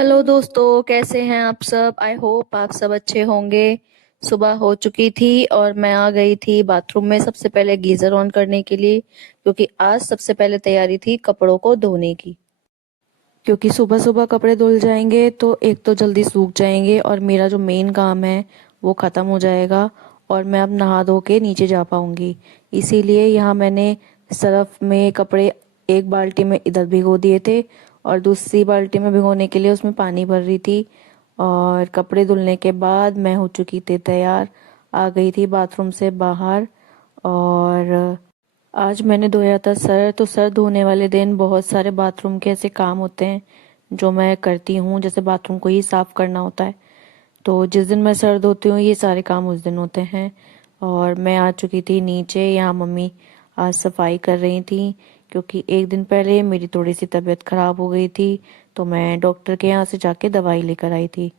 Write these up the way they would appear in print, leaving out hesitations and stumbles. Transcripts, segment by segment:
Hello दोस्तों, कैसे हैं आप सब। आई होप आप सब अच्छे होंगे। सुबह हो चुकी थी और मैं आ गई थी बाथरूम में सबसे पहले गीजर ऑन करने के लिए, क्योंकि आज सबसे पहले तैयारी थी कपड़ों को धोने की। क्योंकि सुबह सुबह कपड़े धुल जाएंगे तो एक तो जल्दी सूख जाएंगे और मेरा जो मेन काम है वो खत्म हो जाएगा और मैं अब नहा धो के नीचे जा पाऊंगी। इसीलिए यहाँ मैंने सर्फ में कपड़े एक बाल्टी में इधर भिगो दिए थे और दूसरी बाल्टी में भिगोने के लिए उसमें पानी भर रही थी। और कपड़े धुलने के बाद मैं हो चुकी थी तैयार, आ गई थी बाथरूम से बाहर। और आज मैंने धोया था सर, तो सर धोने वाले दिन बहुत सारे बाथरूम के ऐसे काम होते हैं जो मैं करती हूँ, जैसे बाथरूम को ही साफ करना होता है। तो जिस दिन मैं सर धोती हूँ ये सारे काम उस दिन होते हैं। और मैं आ चुकी थी नीचे, यहाँ मम्मी आज सफाई कर रही थी क्योंकि एक दिन पहले मेरी थोड़ी सी तबीयत खराब हो गई थी, तो मैं डॉक्टर के यहाँ से जाके दवाई लेकर आई थी।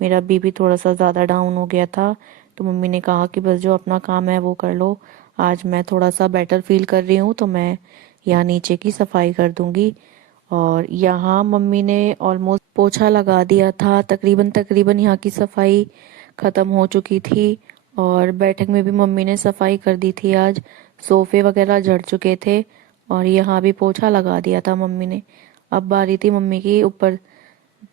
मेरा बीपी थोड़ा सा ज़्यादा डाउन हो गया था, तो मम्मी ने कहा कि बस जो अपना काम है वो कर लो। आज मैं थोड़ा सा बेटर फील कर रही हूँ तो मैं यहाँ नीचे की सफाई कर दूंगी। और यहाँ मम्मी ने ऑलमोस्ट पोछा लगा दिया था, तकरीबन तकरीबन यहाँ की सफाई ख़त्म हो चुकी थी। और बैठक में भी मम्मी ने सफाई कर दी थी आज, सोफे वगैरह झड़ चुके थे और यहाँ भी पोछा लगा दिया था मम्मी ने। अब बारी थी मम्मी की ऊपर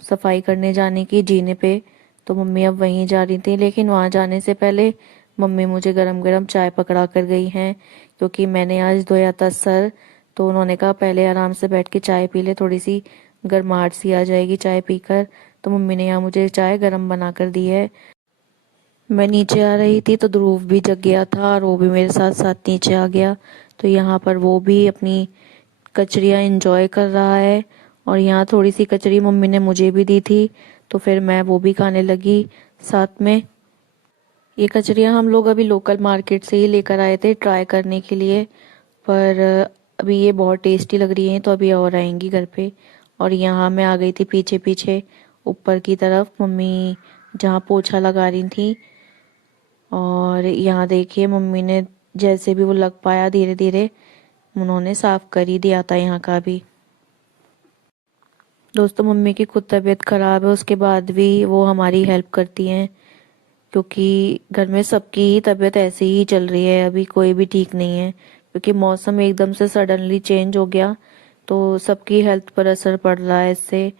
सफाई करने जाने की जीने पे, तो मम्मी अब वहीं जा रही थी। लेकिन वहां जाने से पहले मम्मी मुझे गरम गरम चाय पकड़ा कर गई हैं, क्योंकि मैंने आज धोया था सर। तो उन्होंने कहा पहले आराम से बैठ के चाय पी ले, थोड़ी सी गर्माहट सी आ जाएगी चाय पीकर। तो मम्मी ने यहाँ मुझे चाय गरम बना कर दी है। मैं नीचे आ रही थी तो ध्रुव भी जग गया था और वो भी मेरे साथ साथ नीचे आ गया। तो यहाँ पर वो भी अपनी कचरियाँ इंजॉय कर रहा है। और यहाँ थोड़ी सी कचरी मम्मी ने मुझे भी दी थी, तो फिर मैं वो भी खाने लगी साथ में। ये कचरियाँ हम लोग अभी लोकल मार्केट से ही लेकर आए थे ट्राई करने के लिए, पर अभी ये बहुत टेस्टी लग रही हैं, तो अभी और आएंगी घर पे। और यहाँ मैं आ गई थी पीछे पीछे ऊपर की तरफ, मम्मी जहाँ पोछा लगा रही थी। और यहाँ देखिए मम्मी ने जैसे भी वो लग पाया धीरे धीरे उन्होंने साफ कर ही दिया था यहाँ का भी। दोस्तों मम्मी की खुद तबीयत खराब है, उसके बाद भी वो हमारी हेल्प करती हैं, क्योंकि घर में सबकी ही तबीयत ऐसे ही चल रही है, अभी कोई भी ठीक नहीं है। क्योंकि मौसम एकदम से सडनली चेंज हो गया तो सबकी हेल्थ पर असर पड़ रहा है इससे।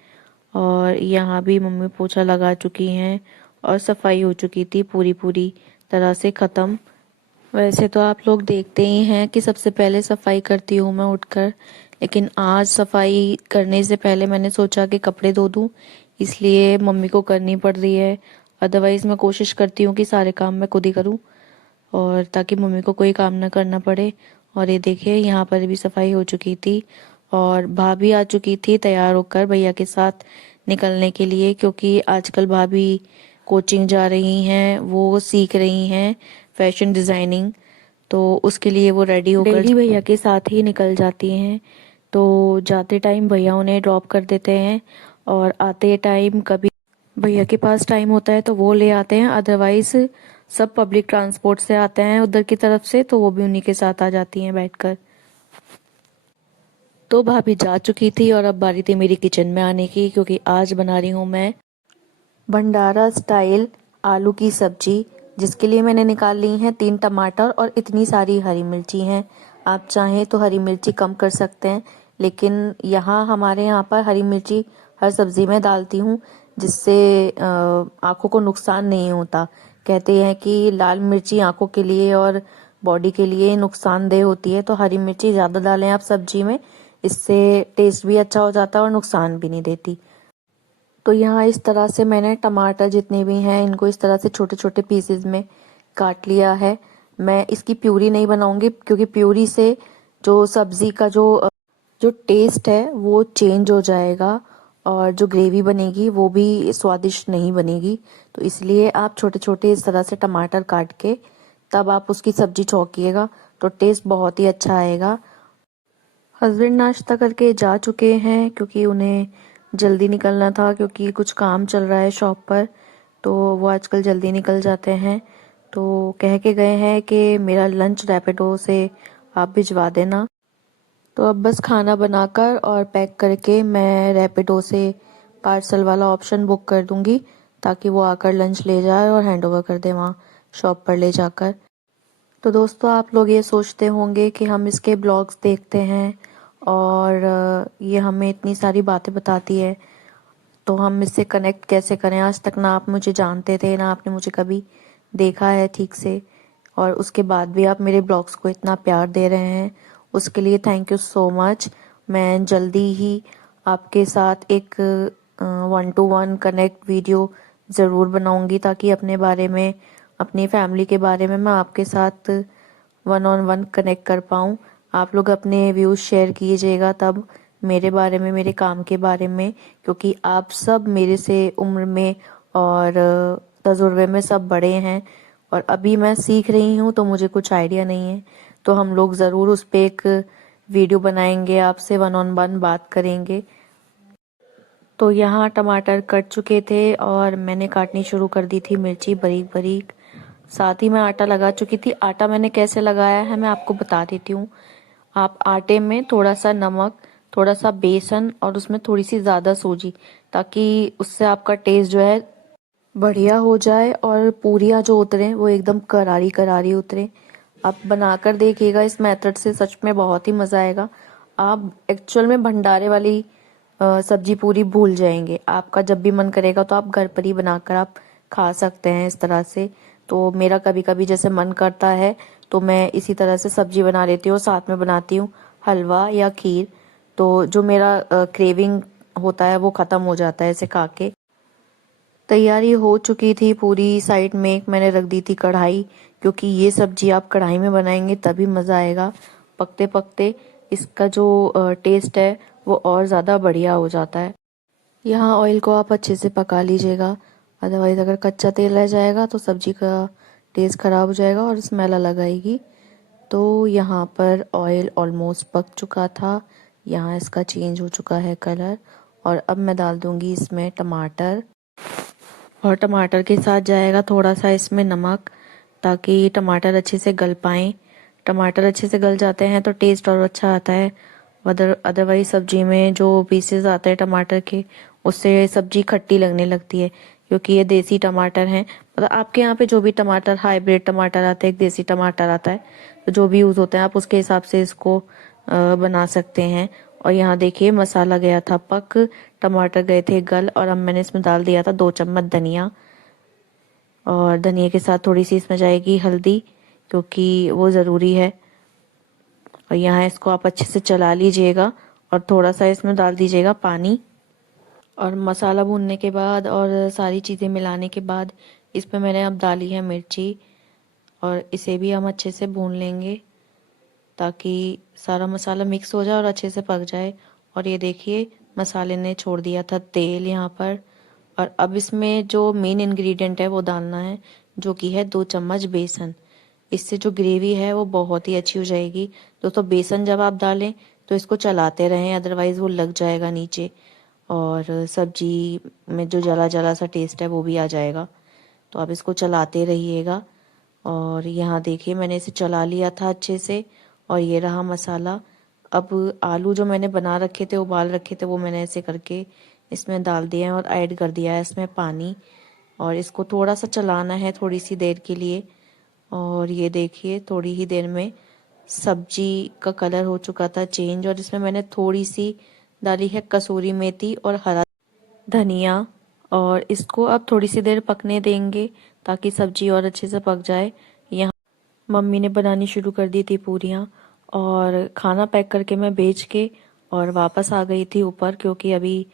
और यहाँ भी मम्मी पोछा लगा चुकी हैं और सफाई हो चुकी थी पूरी पूरी तरह से ख़त्म। वैसे तो आप लोग देखते ही हैं कि सबसे पहले सफाई करती हूँ मैं उठकर, लेकिन आज सफाई करने से पहले मैंने सोचा कि कपड़े धो दूँ, इसलिए मम्मी को करनी पड़ रही है। अदरवाइज मैं कोशिश करती हूँ कि सारे काम मैं खुद ही करूँ, और ताकि मम्मी को कोई काम ना करना पड़े। और ये देखिए यहाँ पर भी सफाई हो चुकी थी और भाभी आ चुकी थी तैयार होकर भैया के साथ निकलने के लिए, क्योंकि आजकल भाभी कोचिंग जा रही हैं, वो सीख रही हैं फैशन डिजाइनिंग। तो उसके लिए वो रेडी होकर डेली भैया के साथ ही निकल जाती हैं। तो जाते टाइम भैया उन्हें ड्रॉप कर देते हैं और आते टाइम कभी भैया के पास टाइम होता है तो वो ले आते हैं, अदरवाइज सब पब्लिक ट्रांसपोर्ट से आते हैं उधर की तरफ से, तो वो भी उन्हीं के साथ आ जाती हैं बैठकर। तो भाभी जा चुकी थी और अब बारी थी मेरी किचन में आने की, क्योंकि आज बना रही हूँ मैं भंडारा स्टाइल आलू की सब्जी, जिसके लिए मैंने निकाल ली हैं 3 टमाटर और इतनी सारी हरी मिर्ची हैं। आप चाहें तो हरी मिर्ची कम कर सकते हैं, लेकिन यहाँ हमारे यहाँ पर हरी मिर्ची हर सब्जी में डालती हूँ, जिससे आंखों को नुकसान नहीं होता। कहते हैं कि लाल मिर्ची आंखों के लिए और बॉडी के लिए नुकसानदेह होती है, तो हरी मिर्ची ज़्यादा डालें आप सब्जी में, इससे टेस्ट भी अच्छा हो जाता है और नुकसान भी नहीं देती। तो यहाँ इस तरह से मैंने टमाटर जितने भी हैं इनको इस तरह से छोटे छोटे पीसेस में काट लिया है। मैं इसकी प्यूरी नहीं बनाऊंगी, क्योंकि प्यूरी से जो सब्जी का जो टेस्ट है वो चेंज हो जाएगा और जो ग्रेवी बनेगी वो भी स्वादिष्ट नहीं बनेगी। तो इसलिए आप छोटे छोटे इस तरह से टमाटर काट के तब आप उसकी सब्जी छौंकिएगा, तो टेस्ट बहुत ही अच्छा आएगा। हस्बैंड नाश्ता करके जा चुके हैं, क्योंकि उन्हें जल्दी निकलना था, क्योंकि कुछ काम चल रहा है शॉप पर, तो वो आजकल जल्दी निकल जाते हैं। तो कह के गए हैं कि मेरा लंच रैपिडो से आप भिजवा देना। तो अब बस खाना बनाकर और पैक करके मैं रैपिडो से पार्सल वाला ऑप्शन बुक कर दूंगी ताकि वो आकर लंच ले जाए और हैंड ओवर कर दे वहाँ शॉप पर ले जाकर। तो दोस्तों, आप लोग ये सोचते होंगे कि हम इसके ब्लॉग्स देखते हैं और ये हमें इतनी सारी बातें बताती है, तो हम इससे कनेक्ट कैसे करें। आज तक ना आप मुझे जानते थे, ना आपने मुझे कभी देखा है ठीक से, और उसके बाद भी आप मेरे ब्लॉग्स को इतना प्यार दे रहे हैं, उसके लिए थैंक यू सो मच। मैं जल्दी ही आपके साथ एक 1-to-1 कनेक्ट वीडियो ज़रूर बनाऊंगी ताकि अपने बारे में, अपनी फैमिली के बारे में मैं आपके साथ 1-on-1 कनेक्ट कर पाऊँ। आप लोग अपने व्यूज़ शेयर कीजिएगा तब मेरे बारे में, मेरे काम के बारे में, क्योंकि आप सब मेरे से उम्र में और तजुर्बे में सब बड़े हैं और अभी मैं सीख रही हूँ, तो मुझे कुछ आइडिया नहीं है। तो हम लोग ज़रूर उस पर एक वीडियो बनाएंगे, आपसे 1-on-1 बात करेंगे। तो यहाँ टमाटर कट चुके थे और मैंने काटनी शुरू कर दी थी मिर्ची बारीक बारीक। साथ ही मैं आटा लगा चुकी थी। आटा मैंने कैसे लगाया है मैं आपको बता देती हूँ। आप आटे में थोड़ा सा नमक, थोड़ा सा बेसन और उसमें थोड़ी सी ज़्यादा सूजी, ताकि उससे आपका टेस्ट जो है बढ़िया हो जाए और पूरियाँ जो उतरे वो एकदम करारी करारी उतरे। आप बनाकर देखिएगा इस मेथड से, सच में बहुत ही मज़ा आएगा। आप एक्चुअल में भंडारे वाली सब्जी पूरी भूल जाएंगे। आपका जब भी मन करेगा तो आप घर पर ही बनाकर आप खा सकते हैं इस तरह से। तो मेरा कभी कभी जैसे मन करता है तो मैं इसी तरह से सब्जी बना लेती हूँ, साथ में बनाती हूँ हलवा या खीर। तो जो मेरा क्रेविंग होता है वो ख़त्म हो जाता है इसे खा के। तैयारी हो चुकी थी पूरी। साइड में एक मैंने रख दी थी कढ़ाई, क्योंकि ये सब्जी आप कढ़ाई में बनाएंगे तभी मज़ा आएगा। पकते पकते इसका जो टेस्ट है वो और ज़्यादा बढ़िया हो जाता है। यहाँ ऑयल को आप अच्छे से पका लीजिएगा, अदरवाइज़ अगर कच्चा तेल रह जाएगा तो सब्जी का टेस्ट ख़राब हो जाएगा और स्मेल अलग आएगी। तो यहाँ पर ऑयल ऑलमोस्ट पक चुका था, यहाँ इसका चेंज हो चुका है कलर। और अब मैं डाल दूँगी इसमें टमाटर, और टमाटर के साथ जाएगा थोड़ा सा इसमें नमक, ताकि टमाटर अच्छे से गल पाएँ। टमाटर अच्छे से गल जाते हैं तो टेस्ट और अच्छा आता है। अदरवाइज सब्जी में जो पीसेस आते हैं टमाटर के, उससे सब्जी खट्टी लगने लगती है, क्योंकि ये देसी टमाटर हैं। मतलब आपके यहाँ पे जो भी टमाटर, हाइब्रिड टमाटर आते हैं, एक देसी टमाटर आता है, तो जो भी यूज़ होता है आप उसके हिसाब से इसको बना सकते हैं। और यहाँ देखिए मसाला गया था पक, टमाटर गए थे गल, और अब मैंने इसमें डाल दिया था 2 चम्मच धनिया। और धनिया के साथ थोड़ी सी इसमें जाएगी हल्दी, क्योंकि वो ज़रूरी है। और यहाँ इसको आप अच्छे से चला लीजिएगा और थोड़ा सा इसमें डाल दीजिएगा पानी। और मसाला भूनने के बाद और सारी चीज़ें मिलाने के बाद इसमें मैंने अब डाली है मिर्ची, और इसे भी हम अच्छे से भून लेंगे ताकि सारा मसाला मिक्स हो जाए और अच्छे से पक जाए। और ये देखिए मसाले ने छोड़ दिया था तेल यहाँ पर। और अब इसमें जो मेन इंग्रेडिएंट है वो डालना है, जो कि है 2 चम्मच बेसन। इससे जो ग्रेवी है वो बहुत ही अच्छी हो जाएगी। दोस्तों, बेसन जब आप डालें तो इसको चलाते रहें, अदरवाइज़ वो लग जाएगा नीचे और सब्जी में जो जला जला सा टेस्ट है वो भी आ जाएगा। तो आप इसको चलाते रहिएगा। और यहाँ देखिए मैंने इसे चला लिया था अच्छे से, और ये रहा मसाला। अब आलू जो मैंने बना रखे थे, उबाल रखे थे, वो मैंने ऐसे करके इसमें डाल दिया है और ऐड कर दिया है इसमें पानी। और इसको थोड़ा सा चलाना है थोड़ी सी देर के लिए। और ये देखिए थोड़ी ही देर में सब्जी का कलर हो चुका था चेंज, और इसमें मैंने थोड़ी सी डाली है कसूरी मेथी और हरा धनिया। और इसको अब थोड़ी सी देर पकने देंगे ताकि सब्जी और अच्छे से पक जाए। यहाँ मम्मी ने बनानी शुरू कर दी थी पूरियाँ, और खाना पैक करके मैं बेच के और वापस आ गई थी ऊपर, क्योंकि अभी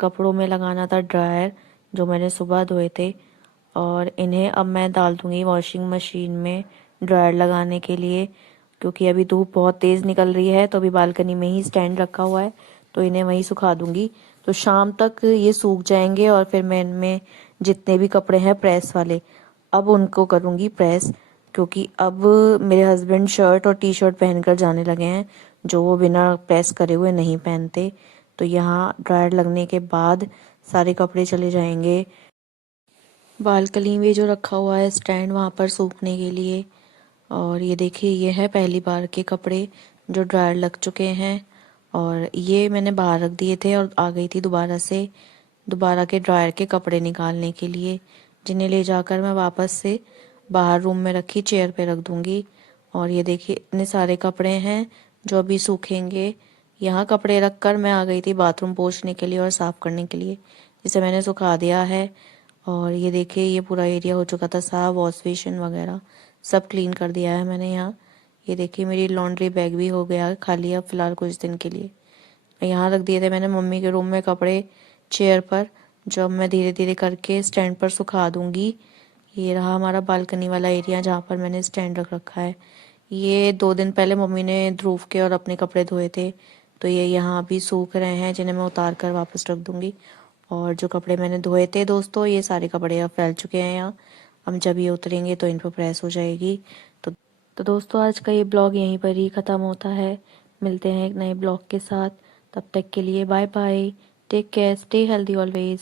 कपड़ों में लगाना था ड्रायर जो मैंने सुबह धोए थे। और इन्हें अब मैं डाल दूँगी वॉशिंग मशीन में ड्रायर लगाने के लिए, क्योंकि अभी धूप बहुत तेज़ निकल रही है। तो अभी बालकनी में ही स्टैंड रखा हुआ है, तो इन्हें वहीं सुखा दूँगी। तो शाम तक ये सूख जाएंगे और फिर मैं इनमें जितने भी कपड़े हैं प्रेस वाले, अब उनको करूँगी प्रेस, क्योंकि अब मेरे हस्बैंड शर्ट और टी शर्ट पहनकर जाने लगे हैं, जो वो बिना प्रेस करे हुए नहीं पहनते। तो यहाँ ड्रायर लगने के बाद सारे कपड़े चले जाएंगे बालकनी में जो रखा हुआ है स्टैंड, वहाँ पर सूखने के लिए। और ये देखिए ये है पहली बार के कपड़े जो ड्रायर लग चुके हैं, और ये मैंने बाहर रख दिए थे और आ गई थी दोबारा से दोबारा के ड्रायर के कपड़े निकालने के लिए, जिन्हें ले जाकर मैं वापस से बाहर रूम में रखी चेयर पे रख दूंगी। और ये देखिए इतने सारे कपड़े हैं जो अभी सूखेंगे। यहाँ कपड़े रख कर मैं आ गई थी बाथरूम पोंछने के लिए और साफ़ करने के लिए, जिसे मैंने सुखा दिया है। और ये देखिए ये पूरा एरिया हो चुका था साफ, वॉश बेसिन वगैरह सब क्लीन कर दिया है मैंने यहाँ। ये देखिए मेरी लॉन्ड्री बैग भी हो गया है खाली अब फ़िलहाल कुछ दिन के लिए। यहाँ रख दिए थे मैंने मम्मी के रूम में कपड़े चेयर पर, जो अब मैं धीरे धीरे करके स्टैंड पर सुखा दूंगी। ये रहा हमारा बालकनी वाला एरिया जहाँ पर मैंने स्टैंड रख रखा है। ये 2 दिन पहले मम्मी ने ध्रुव के और अपने कपड़े धोए थे, तो ये यहाँ अभी सूख रहे हैं, जिन्हें मैं उतार कर वापस रख दूंगी। और जो कपड़े मैंने धोए थे दोस्तों, ये सारे कपड़े अब फैल चुके हैं यहाँ। अब जब ये उतरेंगे तो इन पर प्रेस हो जाएगी। तो दोस्तों आज का ये ब्लॉग यहीं पर ही ख़त्म होता है। मिलते हैं एक नए ब्लॉग के साथ, तब तक के लिए bye bye, take care, stay healthy always.